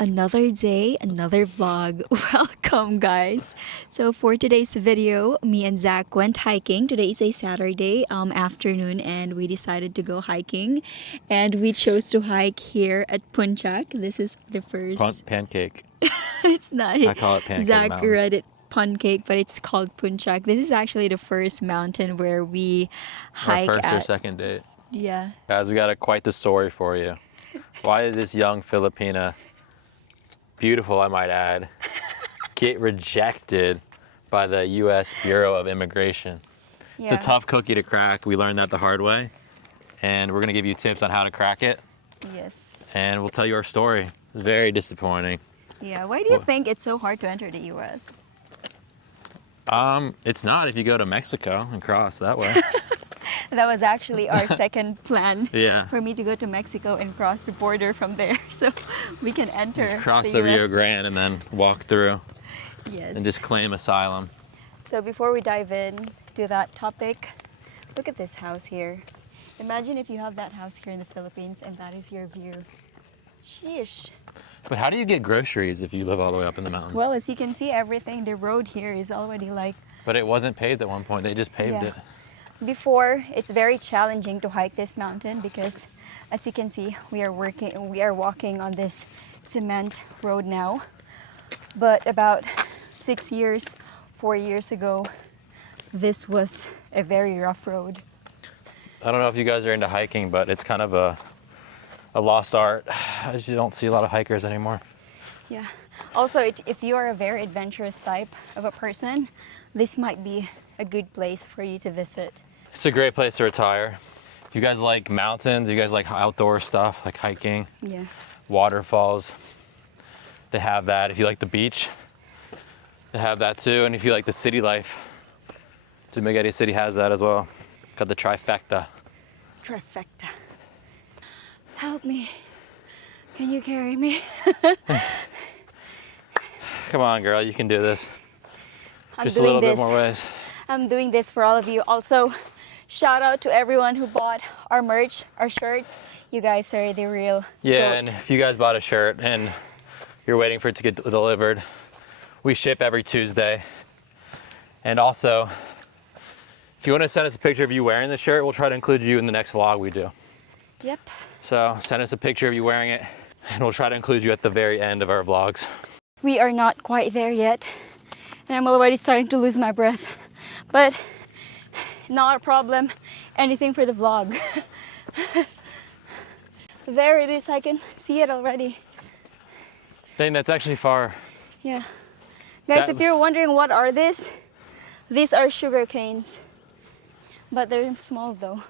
Another day, another vlog. Welcome, guys. So for today's video, me and Zach went hiking. Today is a Saturday afternoon, and we decided to go hiking. And we chose to hike here at Punchak. This is the first. Pancake. It's not. I call it Pancake Zach Mountain. read it Pancake, but it's called Punchak. This is actually the first mountain where we hike Our first at. or second date. Yeah. Guys, we got quite the story for you. Why did this young Filipina, beautiful I might add, get rejected by the U.S. Bureau of Immigration? Yeah. It's a tough cookie to crack. We learned that the hard way. And we're going to give you tips on how to crack it. Yes. And we'll tell you our story. It's very disappointing. Yeah. Why do you think it's so hard to enter the U.S.? It's not if you go to Mexico and cross that way. That was actually our second plan. Yeah. For me to go to Mexico and cross the border from there, so we can enter. Just cross the Rio US. Grande and then walk through Yes. and just claim asylum. So before we dive in to that topic, look at this house here. Imagine if you have that house here in the Philippines and that is your view. Sheesh. But how do you get groceries if you live all the way up in the mountains? Well, as you can see, everything, the road here is already like. But it wasn't paved at one point. They just paved it. Before, it's very challenging to hike this mountain because, as you can see, we are walking on this cement road now. But about 4 years ago, this was a very rough road. I don't know if you guys are into hiking, but it's kind of a lost art, as you don't see a lot of hikers anymore. Yeah. Also, if you are a very adventurous type of a person, this might be a good place for you to visit. It's a great place to retire. If you guys like mountains, you guys like outdoor stuff, like hiking, Yeah. waterfalls, they have that. If you like the beach, they have that too. And if you like the city life, Dumaguete City has that as well. Got the trifecta. Trifecta. Help me. Can you carry me? Come on, girl, you can do this. I'm Just a doing little this. bit more ways. I'm doing this for all of you. Also, shout out to everyone who bought our merch, our shirts. You guys are the real Yeah, goat. and if you guys bought a shirt and you're waiting for it to get delivered, we ship every Tuesday. And also, if you want to send us a picture of you wearing the shirt, we'll try to include you in the next vlog we do. Yep. So send us a picture of you wearing it, and we'll try to include you at the very end of our vlogs. We are not quite there yet, and I'm already starting to lose my breath. But not a problem. Anything for the vlog. There it is. I can see it already. Dang, that's actually far. Yeah. Guys, if you're wondering what are these are sugar canes. But they're small though.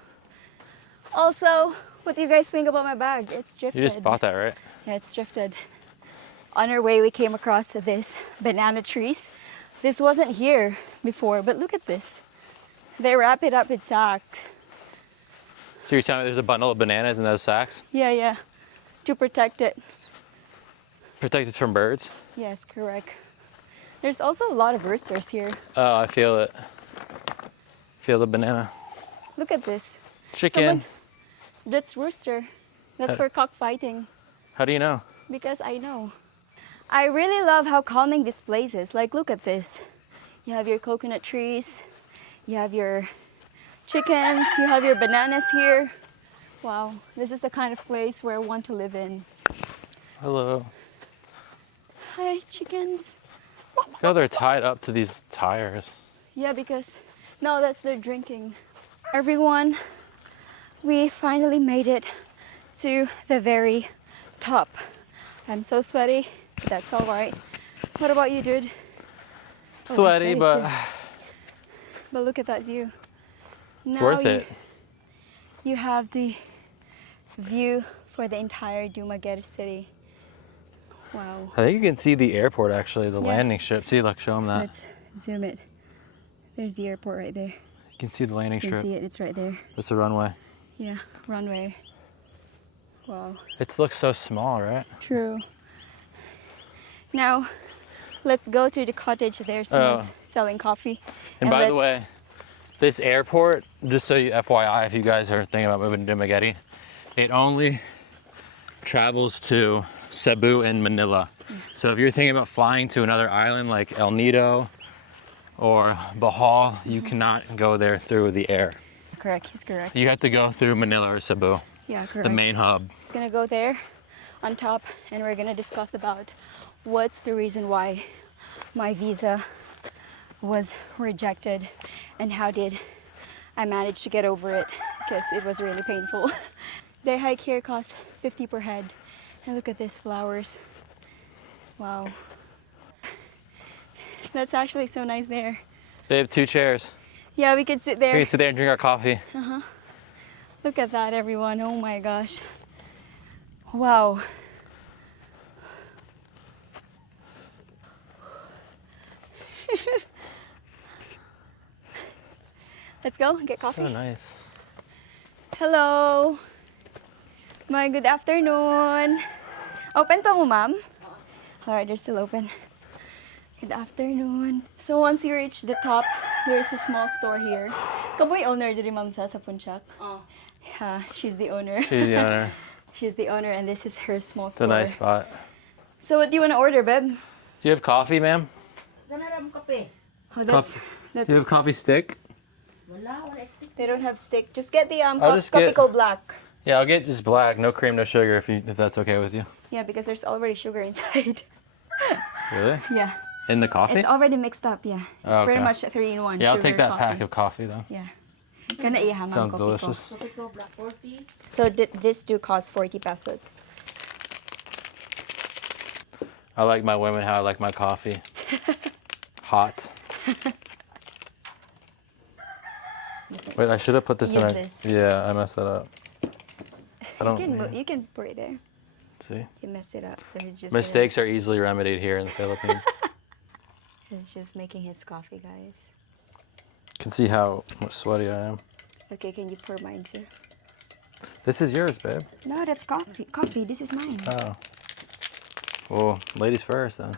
Also, what do you guys think about my bag? It's drifted. You just bought that, right? Yeah, it's drifted. On our way, we came across this banana trees. This wasn't here before, but look at this. They wrap it up with sacks. So you're telling me there's a bundle of bananas in those sacks? Yeah, to protect it. Protected from birds? Yes, correct. There's also a lot of roosters here. Oh, I feel it. Feel the banana. Look at this. Chicken. That's rooster. That's for cockfighting. How do you know? Because I know. I really love how calming this place is. Like, look at this. You have your coconut trees. You have your chickens. You have your bananas here. Wow, this is the kind of place where I want to live in. Hello. Hi, chickens. Oh, they're tied up to these tires. Yeah, because, no, that's their drinking. Everyone, we finally made it to the very top. I'm so sweaty, but that's all right. What about you, dude? Oh, Sweaty, but But look at that view. Now worth it. You have the view for the entire Dumaguete City. Wow. I think you can see the airport actually, the landing strip. See, look, show them that. Let's zoom it. There's the airport right there. You can see the landing You can strip. see it, it's right there. That's a runway. Yeah, runway. Wow. It looks so small, right? True. Now, let's go to the cottage there. Someone's selling coffee. And by the way, this airport, just so you FYI, if you guys are thinking about moving to Dumaguete, it only travels to Cebu, and Manila. So if you're thinking about flying to another island like El Nido or Bohol, you cannot go there through the air. Correct, he's correct. You have to go through Manila or Cebu, Yeah, correct. the main hub. Gonna go there on top and we're gonna discuss about what's the reason why my visa was rejected and how did I manage to get over it, because it was really painful. Day hike here costs 50 per head. And look at these flowers. Wow. That's actually so nice there. They have 2 chairs. Yeah, we could sit there. We can sit there and drink our coffee. Look at that, everyone. Oh my gosh. Wow. Let's go get coffee. So nice. Hello. My good afternoon. Open pa mo, ma'am? Alright, they're still open. Good afternoon. So once you reach the top, there's a small store here. Kaboy owner diri ma'am sa Punchak. Oh. Yeah, she's the owner. She's the owner. She's the owner and this is her small It's store. a nice spot. So what do you want to order, babe? Do you have coffee, ma'am? Ganaram kape. Oh, Do you have coffee stick? Wala stick. they don't have stick. Just get the I'll just coffee get- co black. Yeah, I'll get just black, no cream, no sugar, if that's okay with you. Yeah, because there's already sugar inside. Really? Yeah. In the coffee? It's already mixed up, yeah. It's Oh, pretty okay. much a 3-in-1. Yeah, I'll sugar, take that coffee. pack of coffee though. Yeah. Kana iyahan, ma'am, Sounds coffee ko. delicious. Kape ko black 40. So this do cost 40 pesos. I like my women how I like my coffee. Hot. Wait, I should have put this in. Use Our, this. Yeah, I messed that up. I don't. You can put it there. See, You messed it up, so he's just mistakes are easily remedied here in the Philippines. He's just making his coffee, guys. You can see how sweaty I am. Okay, can you pour mine too? This is yours, babe. No, that's coffee. Coffee. This is mine. Oh. Well, ladies first then.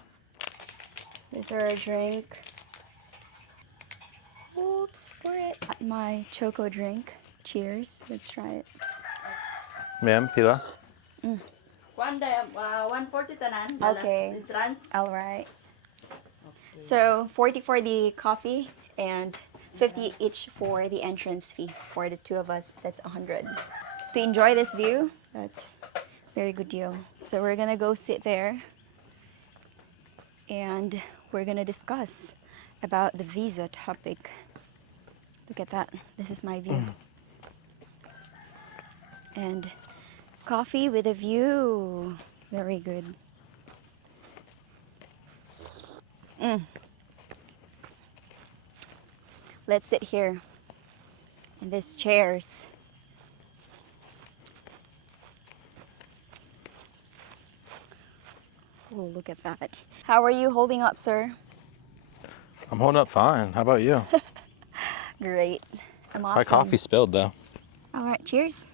This is our drink. Oops, pour it. My choco drink. Cheers. Let's try it. Ma'am, pila. One day, 140 tanan. Okay. Entrance. All right. So 40 for the coffee and 50 each for the entrance fee. For the two of us, that's 100. To enjoy this view, that's very good deal. So we're gonna go sit there and we're gonna discuss about the visa topic. Look at that. This is my view. And coffee with a view. Very good. Let's sit here in these chairs. Oh, look at that. How are you holding up, sir? I'm holding up fine. How about you? Great. I'm awesome. My coffee spilled though. All right, cheers.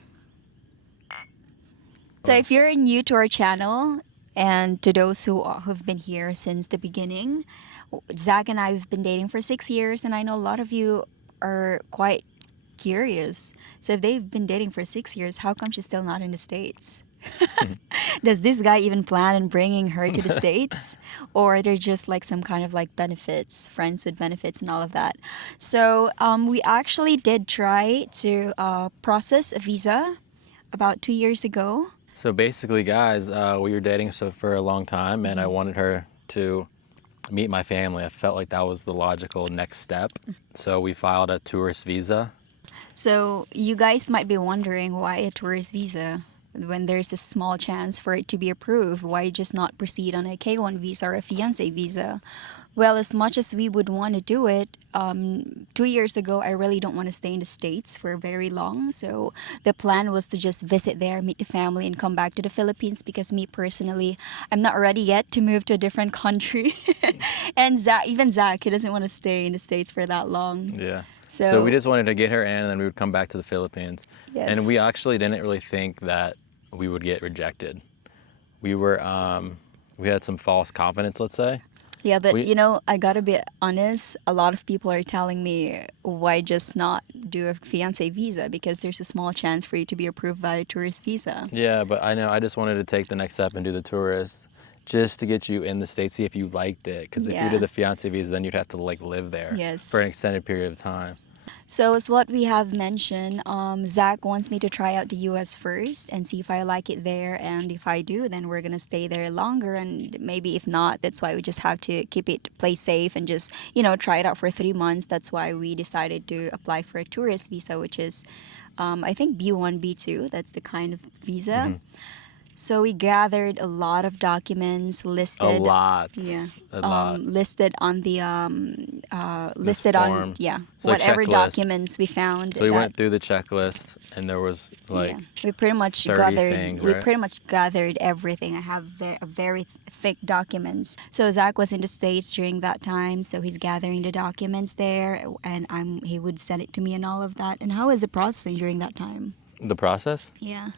So if you're new to our channel, and to those who've been here since the beginning, Zach and I have been dating for 6 years, and I know a lot of you are quite curious. So if they've been dating for 6 years, how come she's still not in the States? Does this guy even plan on bringing her to the States? Or they're just like some kind of like benefits, friends with benefits and all of that. So we actually did try to process a visa about 2 years ago. So basically, guys, we were dating for a long time, and I wanted her to meet my family. I felt like that was the logical next step. So we filed a tourist visa. So you guys might be wondering why a tourist visa when there's a small chance for it to be approved. Why just not proceed on a K1 visa or a fiancé visa? Well, as much as we would want to do it, 2 years ago, I really don't want to stay in the States for very long. So the plan was to just visit there, meet the family, and come back to the Philippines because me personally, I'm not ready yet to move to a different country. And even Zach, he doesn't want to stay in the States for that long. Yeah. So, So we just wanted to get her in, and then we would come back to the Philippines. Yes. And we actually didn't really think that we would get rejected. We were, we had some false confidence, let's say. Yeah, but We- you know, I gotta be honest. A lot of people are telling me why just not do a fiance visa because there's a small chance for you to be approved by a tourist visa. Yeah, but I know I just wanted to take the next step and do the tourist just to get you in the States, see if you liked it. Because if you Yeah. did the fiance visa, then you'd have to like live there Yes. for an extended period of time. So as what we have mentioned, Zach wants me to try out the U.S. first and see if I like it there, and if I do, then we're gonna stay there longer. And maybe if not, that's why we just have to keep it play safe and just try it out for 3 months. That's why we decided to apply for a tourist visa, which is I think B1, B2. That's the kind of visa. So we gathered a lot of documents A listed. lot. Yeah. A lot. Listed on the This listed on form. yeah It's like whatever checklist. documents we found. So we that- went through the checklist, and there was like yeah, we pretty much 30 gathered. things, We right? pretty much gathered everything. I have a very thick documents. So Zach was in the States during that time, so he's gathering the documents there, and he would send it to me and all of that. And how was the processing during that time? the process. Yeah.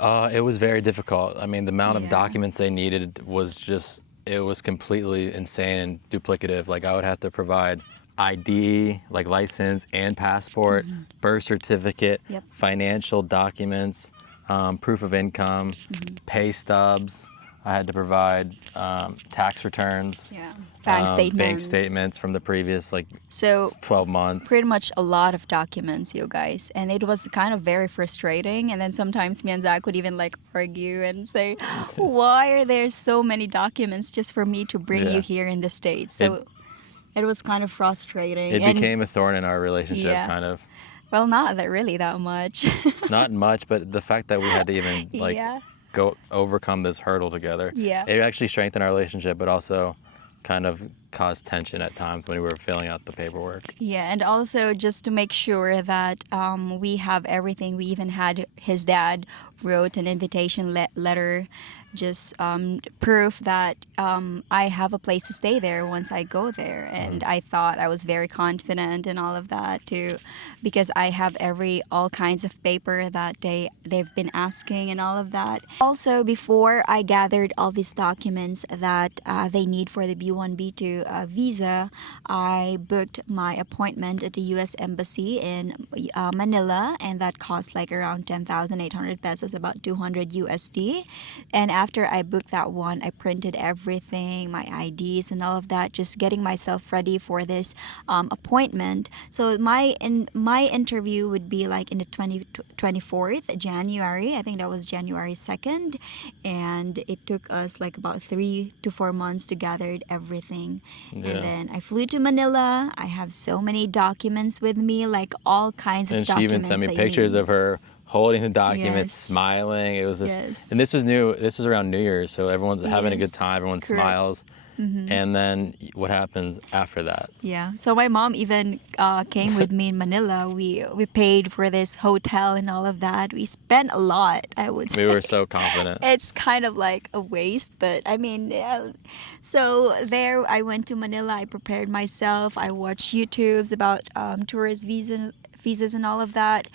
It was very difficult. I mean, the amount of Yeah. documents they needed was just, it was completely insane and duplicative. Like, I would have to provide ID, like license and passport, birth certificate, Yep. financial documents, proof of income, pay stubs. I had to provide tax returns, Yeah. Bank statements. bank statements from the previous like So 12 months. pretty much a lot of documents, you guys, and it was kind of very frustrating. And then sometimes me and Zach would even like argue and say, why are there so many documents just for me to bring Yeah. you here in the States? So it was kind of frustrating. It And- became a thorn in our relationship, Yeah. kind of. well, not that really that much. Not much, but the fact that we had to even like Yeah. go overcome this hurdle together. Yeah. It actually strengthened our relationship, but also kind of caused tension at times when we were filling out the paperwork. Yeah, and also just to make sure that we have everything. We even had his dad wrote an invitation letter, just proof that I have a place to stay there once I go there. And I thought I was very confident and all of that too, because I have all kinds of paper that they've been asking and all of that. Also, before I gathered all these documents that they need for the B1, B2 visa, I booked my appointment at the U.S. Embassy in Manila, and that cost like around 10,800 pesos, about 200 USD. And after I booked that one, I printed everything, my IDs and all of that, just getting myself ready for this appointment. So my interview would be like in the 24th January. I think that was January 2nd, and it took us like about 3 to 4 months to gather everything. Yeah. And then I flew to Manila. I have so many documents with me, like all kinds of And she even documents. sent me that you pictures need. of her holding the documents, Yes. smiling. It was just, Yes. and this was new. This was around New Year's, so everyone's having a good Yes, time. Everyone correct. smiles. And then what happens after that? Yeah. So my mom even came with me in Manila. We paid for this hotel and all of that. We spent a lot, I would say. We were so confident. It's kind of like a waste, but I mean, yeah. So there I went to Manila. I prepared myself. I watched YouTubes about tourist visas and all of that,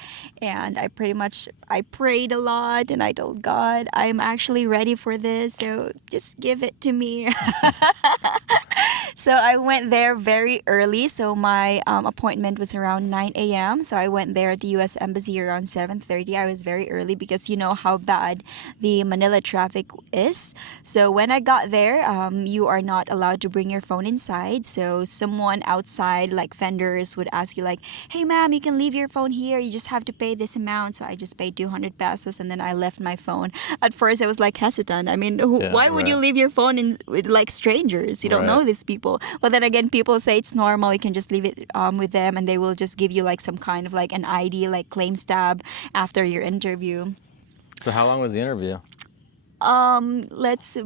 and I prayed a lot, and I told God, I'm actually ready for this, so just give it to me. So I went there very early. So my appointment was around 9 a.m. So I went there at the U.S. Embassy around 7:30. I was very early because you know how bad the Manila traffic is. So when I got there, you are not allowed to bring your phone inside. So someone outside, like vendors, would ask you like, hey ma'am, you can leave your phone here. You just have to pay this amount. So I just paid 200 pesos and then I left my phone. At first I was like hesitant. I mean, why would you right. leave your phone with like strangers? You don't know Right. these people. But then again, people say it's normal. You can just leave it with them, and they will just give you like some kind of like an ID, like claim stub after your interview. So how long was the interview?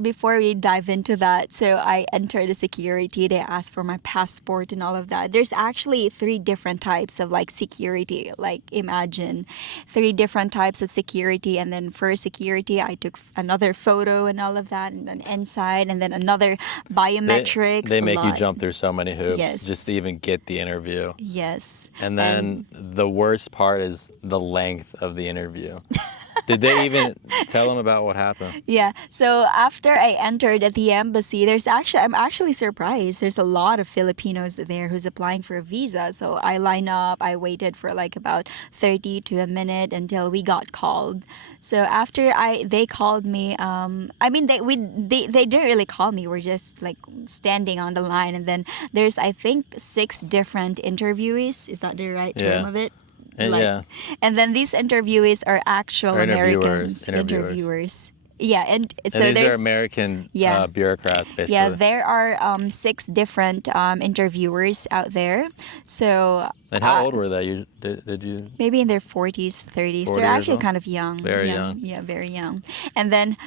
Before we dive into that, so I entered the security. They asked for my passport and all of that. There's actually 3 different types of like security. Like imagine 3 different types of security, and then for security I took another photo and all of that, and then inside, and then another biometrics. They a make you lot. jump through so many hoops Yes. just to even get the interview. Yes. And then the worst part is the length of the interview. Did they even tell them about what happened? Yeah. So after I entered at the embassy, I'm actually surprised. There's a lot of Filipinos there who's applying for a visa. So I line up. I waited for like about 30 to a minute until we got called. So after they called me. I mean they didn't really call me. We're just like standing on the line, and then there's I think 6 different interviewees. Is that the right term Yeah. of it? And yeah. And then these interviewees are actual Or Americans, interviewers. interviewers. Yeah, and And so these are there's American Yeah. bureaucrats, basically. yeah, there are 6 different interviewers out there. So And how old were they? Did you? maybe in their 40s, 30s. 40 They're years actually old? kind of young. Very young. Yeah, very young. And then,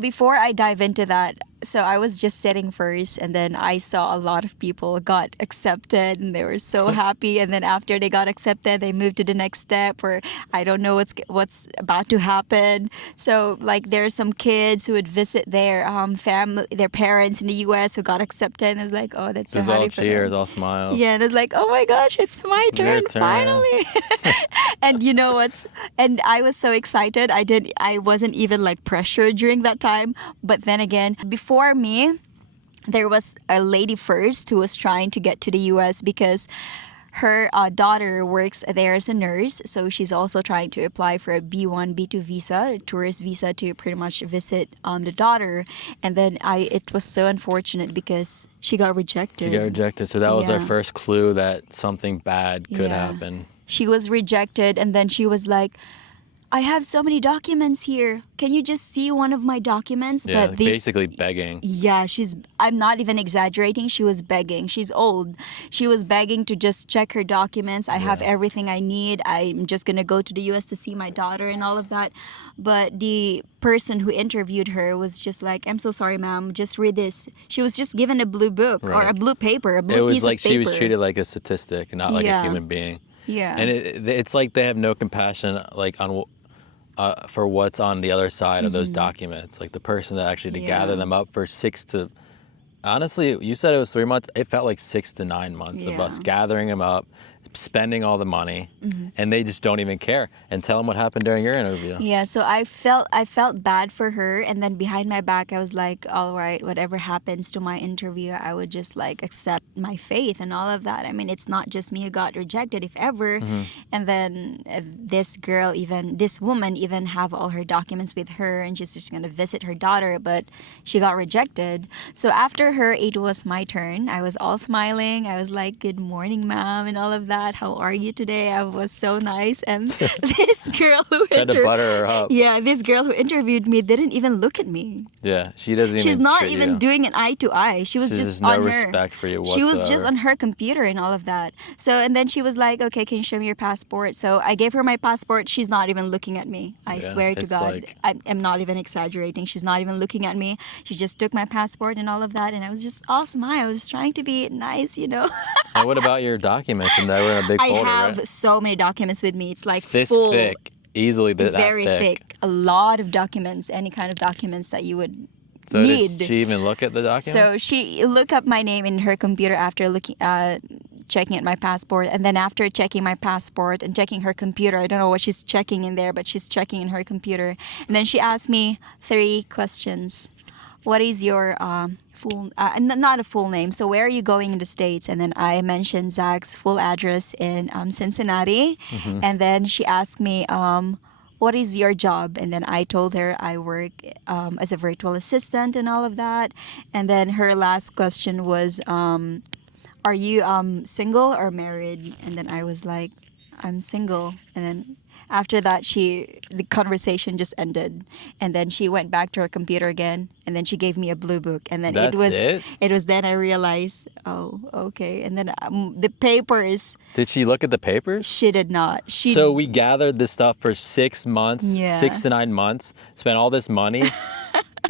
before I dive into that, so I was just sitting first, and then I saw a lot of people got accepted, and they were so happy. And then after they got accepted, they moved to the next step, where I don't know what's about to happen. So like there are some kids who would visit their family, their parents in the U.S. who got accepted, and I was like, oh, that's so It was all happy for cheers, them. all smiles. Yeah, and it's like, oh my gosh, it's my It's your turn, turn. finally. And you know what's, and I was so excited. I wasn't even like pressured during that time. But then again, before me, there was a lady first who was trying to get to the US because her daughter works there as a nurse. So she's also trying to apply for a B1, B2 visa, a tourist visa, to pretty much visit the daughter. And then it was so unfortunate because she got rejected. She got rejected. So that was our Yeah. first clue that something bad could Yeah. happen. She was rejected, and then she was like, I have so many documents here. Can you just see one of my documents? Yeah, But this, basically begging. yeah, I'm not even exaggerating. She was begging. She's old. She was begging to just check her documents. I have everything I need. I'm just going to go to the US to see my daughter and all of that. But the person who interviewed her was just like, I'm so sorry, ma'am. Just read this. She was just given a blue book or Right. a blue paper, a It blue was piece like of paper. she was treated like a statistic, not like a Yeah. human being. Yeah. And it's like they have no compassion, like on for what's on the other side of those documents. Like the person that actually to gather Mm-hmm. Yeah. them up for 6 to, honestly, you said it was 3 months. It felt like 6 to 9 months of us Yeah. gathering them up, spending all the money, Mm-hmm. and they just don't even care. And tell them what happened during your interview. Yeah, so I felt bad for her, and then behind my back I was like, all right, whatever happens to my interview, I would just like accept my faith and all of that. I mean, it's not just me who got rejected, if ever. And then this woman even have all her documents with her, and she's just gonna visit her daughter, but she got rejected. So after her, it was my turn. I was all smiling. I was like, good morning, ma'am, and all of that. How are you today? I was so nice. And this girl who Tried to butter her up. yeah, this girl who interviewed me didn't even look at me. Yeah, she doesn't even. She's not treat even you. doing an eye to eye. She was There's just no on her. respect for you She was just whatsoever. on her computer and all of that. So, and then she was like, okay, can you show me your passport? So I gave her my passport. She's not even looking at me. I Yeah, swear to it's God. like- I'm not even exaggerating. She's not even looking at me. She just took my passport and all of that. And I was just all smiles, trying to be nice, you know. And what about your documents? And they were in a big I folder, have right? so many documents with me. It's like This full, thick, easily that very thick. thick. A lot of documents, any kind of documents that you would So need. did she even look at the documents? So she looked up my name in her computer after checking at my passport, and then after checking my passport and checking her computer, I don't know what she's checking in there, but she's checking in her computer, and then she asked me 3 questions. What is your not a full name? So where are you going in the States? And then I mentioned Zach's full address in Cincinnati, and then she asked me. What is your job? And then I told her I work as a virtual assistant and all of that. And then her last question was, are you single or married? And then I was like, I'm single. And then after that, the conversation just ended. And then she went back to her computer again. And then she gave me a blue book. And then That's it? It was then I realized, oh, okay. And then the papers, Did she look at the papers? she did not. So we gathered this stuff for 6 months, Yeah. 6 to 9 months, spent all this money,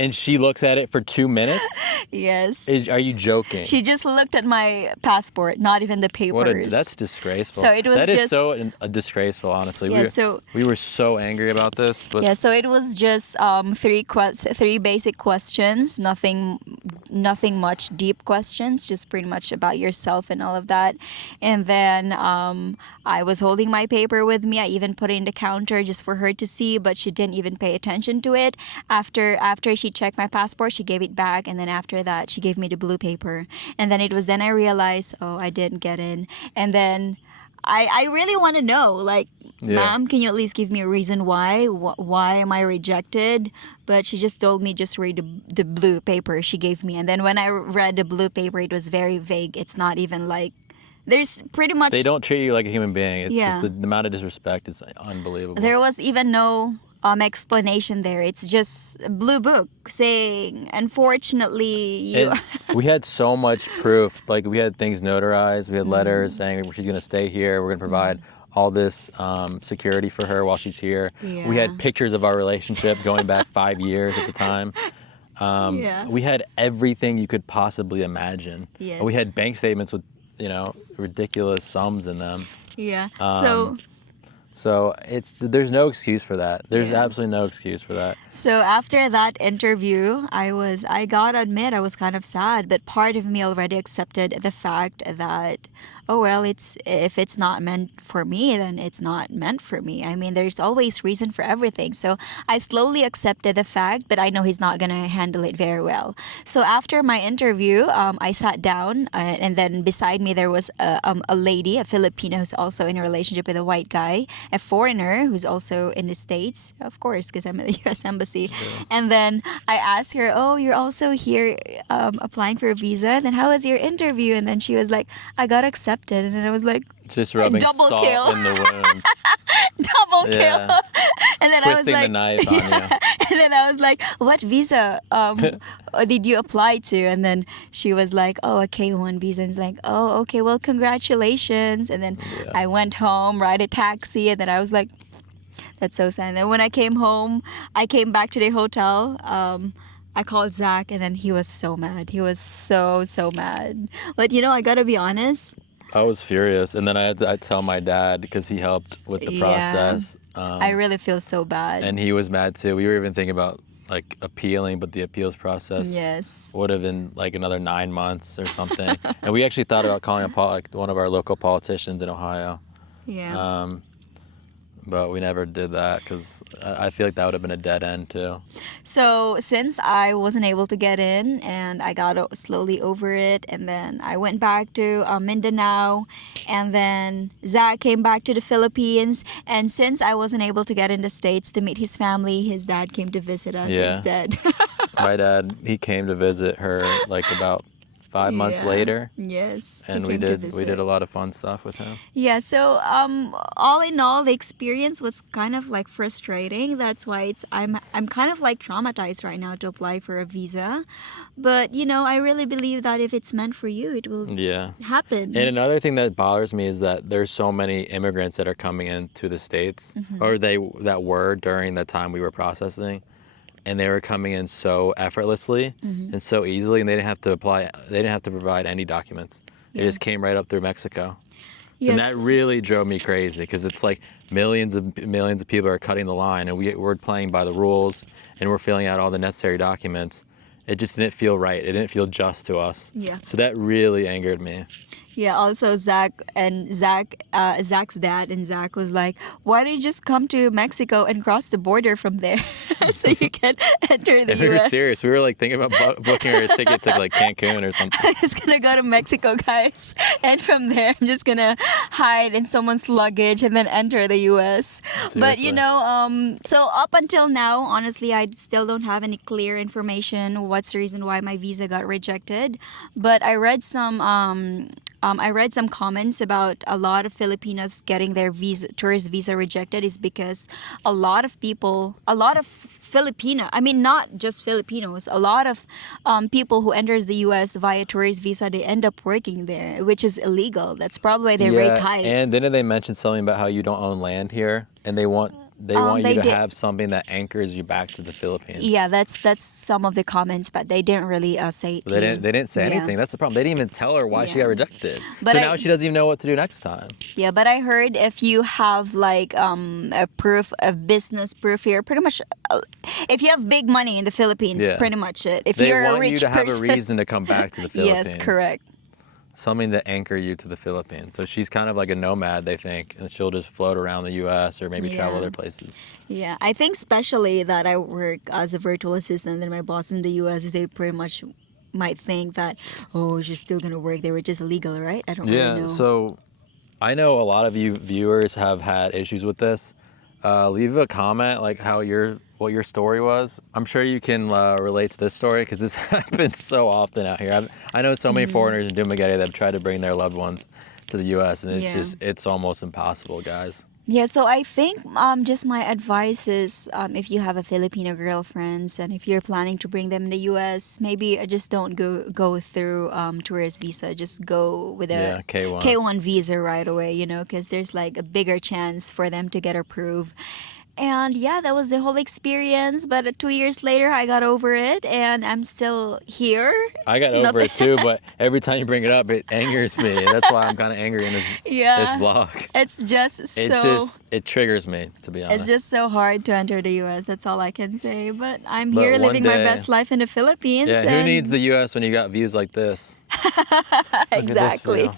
and she looks at it for 2 minutes? Yes. Are you joking? She just looked at my passport, not even the papers. That's disgraceful. So it was That is just- so disgraceful, honestly. Yeah, so- we were so angry about this. But Yeah, so it was just 3 basic questions, nothing much deep questions, just pretty much about yourself and all of that. And then I was holding my paper with me. I even put it in the counter just for her to see, but she didn't even pay attention to it. After she checked my passport, she gave it back, and then after that, she gave me the blue paper. And then then I realized, oh, I didn't get in. And then I really want to know, like, Yeah. ma'am, can you at least give me a reason why? Why am I rejected? But she just told me just read the blue paper she gave me. And then when I read the blue paper, it was very vague. It's not even like, there's pretty much... They don't treat you like a human being. It's Yeah. just the amount of disrespect is unbelievable. There was even no explanation there. It's just a blue book saying, unfortunately, you... And we had so much proof. Like, we had things notarized. We had letters saying she's going to stay here. We're going to provide all this security for her while she's here. Yeah. We had pictures of our relationship going back 5 years at the time. Yeah. We had everything you could possibly imagine. Yes. We had bank statements with, ridiculous sums in them. Yeah. So there's no excuse for that. There's Yeah. absolutely no excuse for that. So after that interview, I gotta admit I was kind of sad, but part of me already accepted the fact that, oh well, if it's not meant for me, then it's not meant for me. I mean, there's always reason for everything. So I slowly accepted the fact, but I know he's not gonna handle it very well. So after my interview, I sat down, and then beside me there was a lady, a Filipina who's also in a relationship with a white guy, a foreigner who's also in the States, of course, because I'm at the U.S. Embassy. Yeah. And then I asked her, oh, you're also here applying for a visa? Then how was your interview? And then she was like, I got accepted. And then I was like, Just rubbing Double salt kill. in the wound. double kill. Yeah. And then Twisting I was the like, knife on you. and then I was like, what visa did you apply to? And then she was like, oh, a K1 visa. And like, oh, okay, well, congratulations. And then Yeah. I went home, ride a taxi, and then I was like, that's so sad. And then when I came home, I came back to the hotel. I called Zach, and then he was so mad. He was so mad. But I gotta be honest. I was furious, and then I tell my dad because he helped with the Yeah. process. I really feel so bad. And he was mad too. We were even thinking about like appealing, but the appeals process Yes. would have been like another 9 months or something. And we actually thought about calling one of our local politicians in Ohio, Yeah. but we never did that because I feel like that would have been a dead end too. So since I wasn't able to get in, and I got slowly over it, and then I went back to Mindanao, and then Zach came back to the Philippines, and since I wasn't able to get in the States to meet his family, his dad came to visit us Yeah. instead. My dad, he came to visit her like about 5 months Yeah. later, Yes. he and we came to did visit. a lot of fun stuff with him. Yeah, so all in all, the experience was kind of like frustrating. That's why I'm kind of like traumatized right now to apply for a visa. But I really believe that if it's meant for you, it will Yeah. happen. And another thing that bothers me is that there's so many immigrants that are coming into the States, or that were during the time we were processing, and they were coming in so effortlessly and so easily, and they didn't have to apply. They didn't have to provide any documents. They Yeah. just came right up through Mexico. Yes. And that really drove me crazy because it's like millions of people are cutting the line, and we're playing by the rules, and we're filling out all the necessary documents. It just didn't feel right. It didn't feel just to us. Yeah. So that really angered me. Yeah, also Zach's dad and Zach was like, why don't you just come to Mexico and cross the border from there so you can enter the And we were US? serious. We were like thinking about booking her a ticket to like Cancun or something. I'm just gonna go to Mexico, guys, and from there I'm just gonna hide in someone's luggage and then enter the US. But Seriously. so up until now, honestly, I still don't have any clear information what's the reason why my visa got rejected. But I read some comments about a lot of Filipinos getting their tourist visa rejected is because a lot of Filipino, I mean not just Filipinos, a lot of people who enters the U.S. via tourist visa, they end up working there, which is illegal. That's probably why they rate high. And didn't they mention something about how you don't own land here, and they want They want you they to did. have something that anchors you back to the Philippines. Yeah, that's some of the comments, but they didn't really say it to you. They didn't say Yeah. anything. That's the problem. They didn't even tell her why she got Yeah. rejected. But so I- now she doesn't even know what to do next time. Yeah, but I heard if you have like a proof, a business proof here, pretty much, if you have big money in the Philippines, Yeah. pretty much it. If They you're a want rich you to have person, a reason to come back to the Philippines. yes, correct. Something to anchor you to the Philippines. So she's kind of like a nomad, they think, and she'll just float around the U.S. or maybe travel Yeah. other places. Yeah, I think especially that I work as a virtual assistant and my boss in the US, they pretty much might think that, oh, she's still gonna work there, which is illegal, right? I don't really know. So I know a lot of you viewers have had issues with this. Leave a comment like what your story was. I'm sure you can relate to this story because this happens so often out here. I know so many foreigners in Dumaguete that have tried to bring their loved ones to the U.S. and it's almost impossible, guys. Yeah, so I think just my advice is if you have a Filipino girlfriends and if you're planning to bring them in the US, maybe just don't go through tourist visa. Just go with a K1. K1 visa right away, you know, because there's like a bigger chance for them to get approved. And yeah, that was the whole experience. But 2 years later, I got over it, and I'm still here. I got over it too, but every time you bring it up, it angers me. That's why I'm kind of angry in this vlog. It's just so. It triggers me, to be honest. It's just so hard to enter the U.S. That's all I can say. But I'm But here one living my day- best life in the Philippines. Yeah, who and- needs the U.S. when you got views like this? Look at this Exactly. view.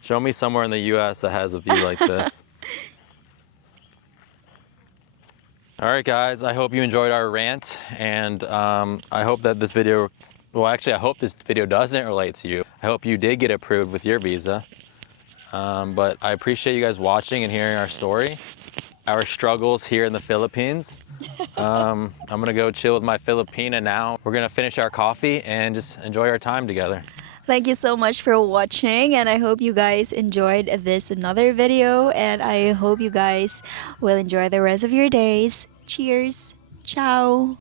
Show me somewhere in the U.S. that has a view like this. All right, guys, I hope you enjoyed our rant, and I hope that this video, well, actually, I hope this video doesn't relate to you. I hope you did get approved with your visa, but I appreciate you guys watching and hearing our story, our struggles here in the Philippines. I'm gonna go chill with my Filipina now. We're gonna finish our coffee and just enjoy our time together. Thank you so much for watching, and I hope you guys enjoyed this another video, and I hope you guys will enjoy the rest of your days. Cheers. Ciao.